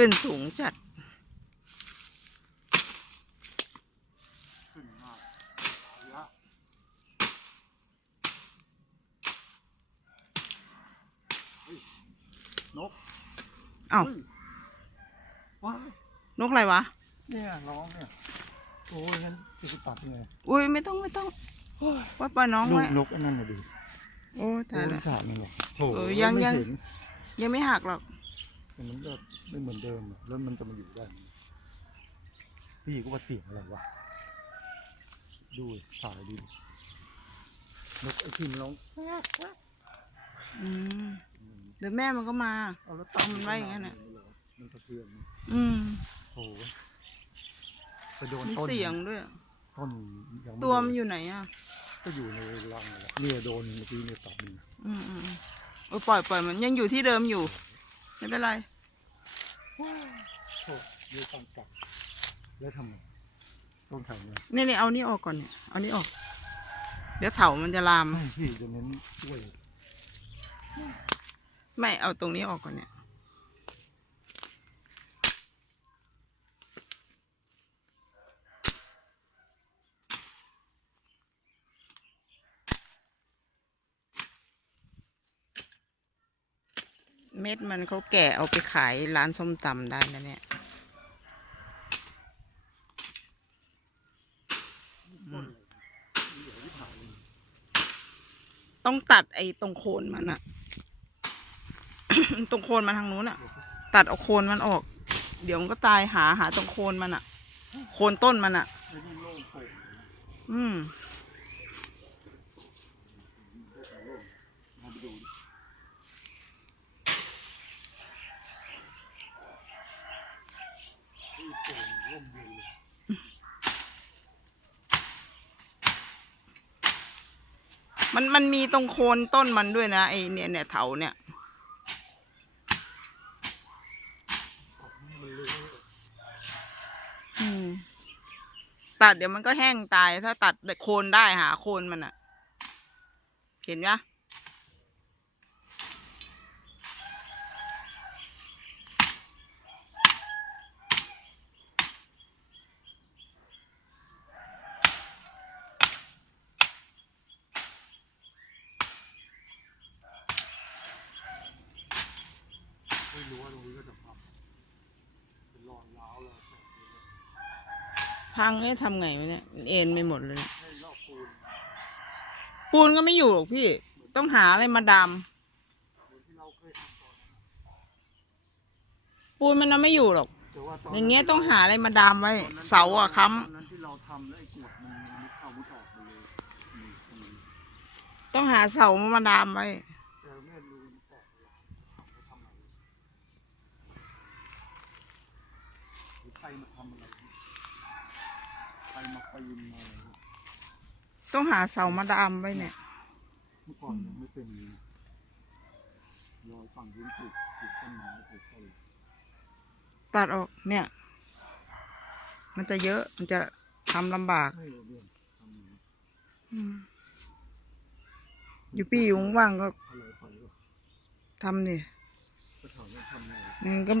ขึ้นสูงจัด ขึ้นมากเอาละเฮ้ยนกเอ้าฮ้ยว้ายนกอะไรวะ เนี่ยร้องเนี่ยโอ้ยงั้นจะตัดยังไงอุ้ยไม่ต้องไม่ต้องว่าปล่อยน้องลูไว้กนกอันนั้นน่ะดิโอ้ตายโอ้ละยขาดมันหรอกโถเออยังไม่ยัง เห็นยังไม่หักหรอกแต่ มันก็ไม่เหมือนเดิมอะแล้วมันจะมาอยู่ได้ไหมพี่ก็ว่าเสียงอะไรวะ ดูถ่ายดินกไอ้ที่มันร้องอืมเดี๋ยวแม่มันก็มาเอาแล้วเอามันไว้อย่างนั้นน่ะ มันสะเทือนอืมโอ้โหไปโดนมีต้นเสียงด้วย ต้นยังไตัวมันโดอยู่ไหนอะ ก็อยู่ในรังนั่นแหละเนี่ยโดนเมื่อกี้เนี่ยตัดมัน อืมอืมอืมเออปล่อยปล่อยมันยังอยู่ที่เดิมอยู่ ไม่เป็นไรโทษเดี๋ยวต้องกลับแล้วทำไงต้องทำไงนี่นี่เอานี่ออกก่อนเนี่ยเอานี่ออก เดี๋ยวเถามันจะลาม ไม่พี่จะเน้นช่วย ไม่เอาตรงนี้ออกก่อนเนี่ย ม็ดมันเขาแก่เอาไปขายร้านส้มตำได้นะเนี่ยต้องตัดไอ้ตรงโคนมันอะตรงโคนมันทางนู้นอะตัดเอาโคนมันออก เดี๋ยวมันก็ตายหาหาตรงโคนมันอะโคนต้นมันอะอืม มาดูดิ มันมันมีตรงโคนต้นมันด้วยนะไอเนี่ยเนี่ยเถาเนี่ย อืม ตัดเดี๋ยวมันก็แห้งตายถ้าตัดโคนได้หาโคนมันอะเห็นปะ ไม่รู้ว่าตรงนี้ก็จะพับเป็นรอยร้าวเลย พังเนี่ยทำไงวะเนี่ยเอ็นไปหมดเลย ปูนก็ไม่อยู่หรอกพี่ ต้องหาอะไรมาดามปูนมันเอาไม่อยู่หรอก อย่างเงี้ยต้องหาอะไรมาดามไว้ เสาอะค้ำต้องหาเสามาดามไว้ ไรใครมาปีนมาอะไรเนี่ยต้องหาเสามาดามไว้เนี่ย เมื่อก่อนยังไม่เป็นอย่างนี้นะรอยฝั่งยืนปลูกปลูกต้นไม้ปลูกต้นตัดออกเนี่ย มันจะเยอะมันจะทำลำบากไม่รู้เรื่องทำอย่างนี้อืมอยู่พี่อยู่ว่างๆก็อะไรไปก็ทำดิก็ถามว่าทำไงมันก็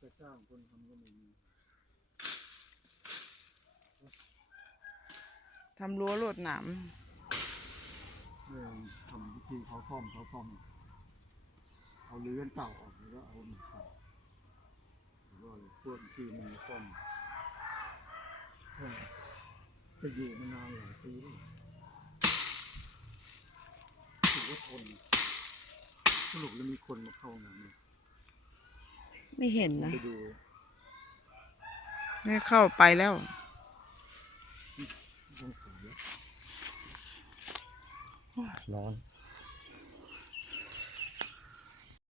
จะจ้างคนทำก็ไม่มี ทำรั้วลวดหนามเรื่องทำพิธีเขาซ่อมเขาซ่อม เอาเรือนเก่าออกแล้วก็เอามาใส่แล้วก็พวกที่มันมาซ่อมเออจะอยู่มานานหลายปีแล้วถือว่าทนสรุปแล้วมีคนมาเข้าห้องน้ำไหมไม่เห็นผมนะไปดูไม่เข้าไปแล้วต้องขายแล้ว ร้อน